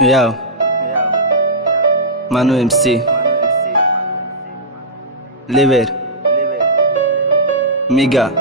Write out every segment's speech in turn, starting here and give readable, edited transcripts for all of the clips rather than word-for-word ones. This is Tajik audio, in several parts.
Yo, Manu MC, Liver, Miga.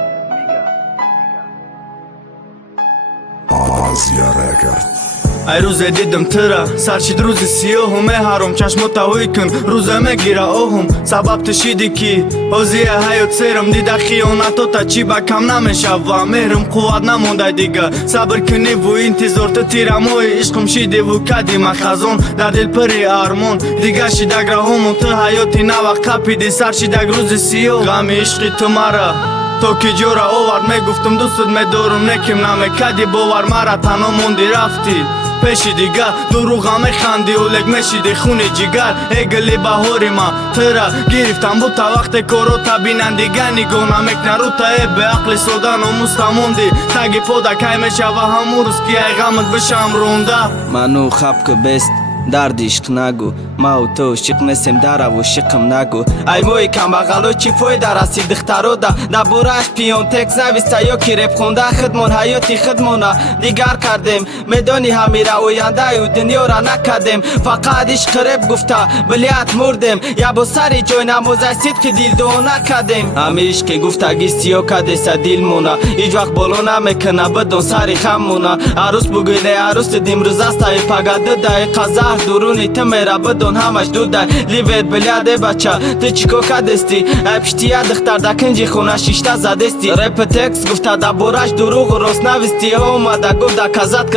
Azia Record. ای روزه دیدم ترا سرشید روزی سیاهم هرم چشمتا هوی کن روزه مگیره اوهم سبب تشیدی کی اوزیه حیات سیرم دیده خیانتو تا چی با کم نمیشه و مهرم قوت نمونده دیگه صبر کنی و انتظار تا تیرم های عشقم شیده و کدی مخزون در دل پری آرمون دیگه شیدگ را همون تو حیاتی نوه قپیدی سرشیدگ روزی سیاه غم عشقی تو مرا تو که جورا اوورد میگفتم دوستت میدارم نکیم نمیکدی باور مرا تنها موندی رفتی پیشی دیگه دروغا میخندی و لگ میشیدی خونی جگر ایگلی بهاری ما ترا گرفتم بود تا وقت کارو تا بینندیگه نگاه نمیکنه رو تا ای به عقل سودن و مستموندی تگی پودا که میشه و همون روز که ای غمت بشم رونده منو خب که بست درد عشق نگو ما و تو عشق نسیم داره و شقم نگو ای موی کم بغلو چی فایده رسید دخترو دا برش پیون تکس نویسته یا کی رپ خونده خدمون حیاتی خدمونه دیگر کردیم میدانی همیره اوینده و دنیا را نکردیم فقط عشق رپ گفته بلیت مردیم یا با سری جای نموزه سید که دیل دو نکردیم همی عشق گفتگی سیا کده سا دیل مونه هیچ وقت بلو نمیکنه بدون سری خم مونه عروس بگویده عروس دیم روز است ای پگده دای قزر درونی تمیره بدون همش دوده لیور بلیاده بچه تو چیکو کدستی ای پشتیه دختر دا کنجی خونه شیشته زدستی رپ تکس گفته دا برش دروغ و راست نویستی اومده گفت دا کزد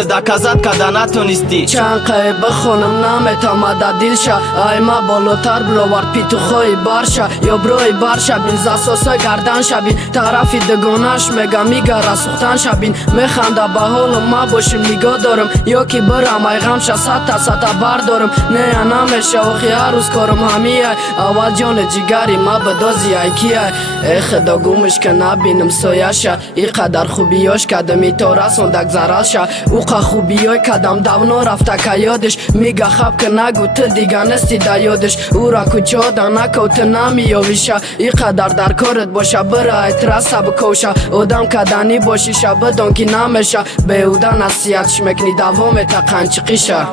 که دا نتونستی چند قیب بخونم نمیتام دا دیل شا ای ما بالاتر بروار پیتو خوی بارشا یا بروی بارشا بین زاسوسا گردن شا بین طرفی دگونش میگا میگا رسوختن شا بین میخنده با حال ما باشیم نگاه دارم یا کی برم ای غمشا ستا بردارم نه نمیشه و خیاروز کارم همیه اول جان جگری ما بدازی ای کیه ای خدا گومش که نبینم سویشه ای قدر خوبیاش کدمی تو رسوندک زرالشه اوقا خوبیای کدم دونو رفته که یادش میگه خب که نگو تو دیگه نستی دا یادش او را کجا دا نکو تو نمیاویشه ای قدر در کارت باشه برای ترسه بکوشه آدم کدنی باشیشه بدون که نمیشه به اوده نصیحتش میکنی دوام تا قنچقیشه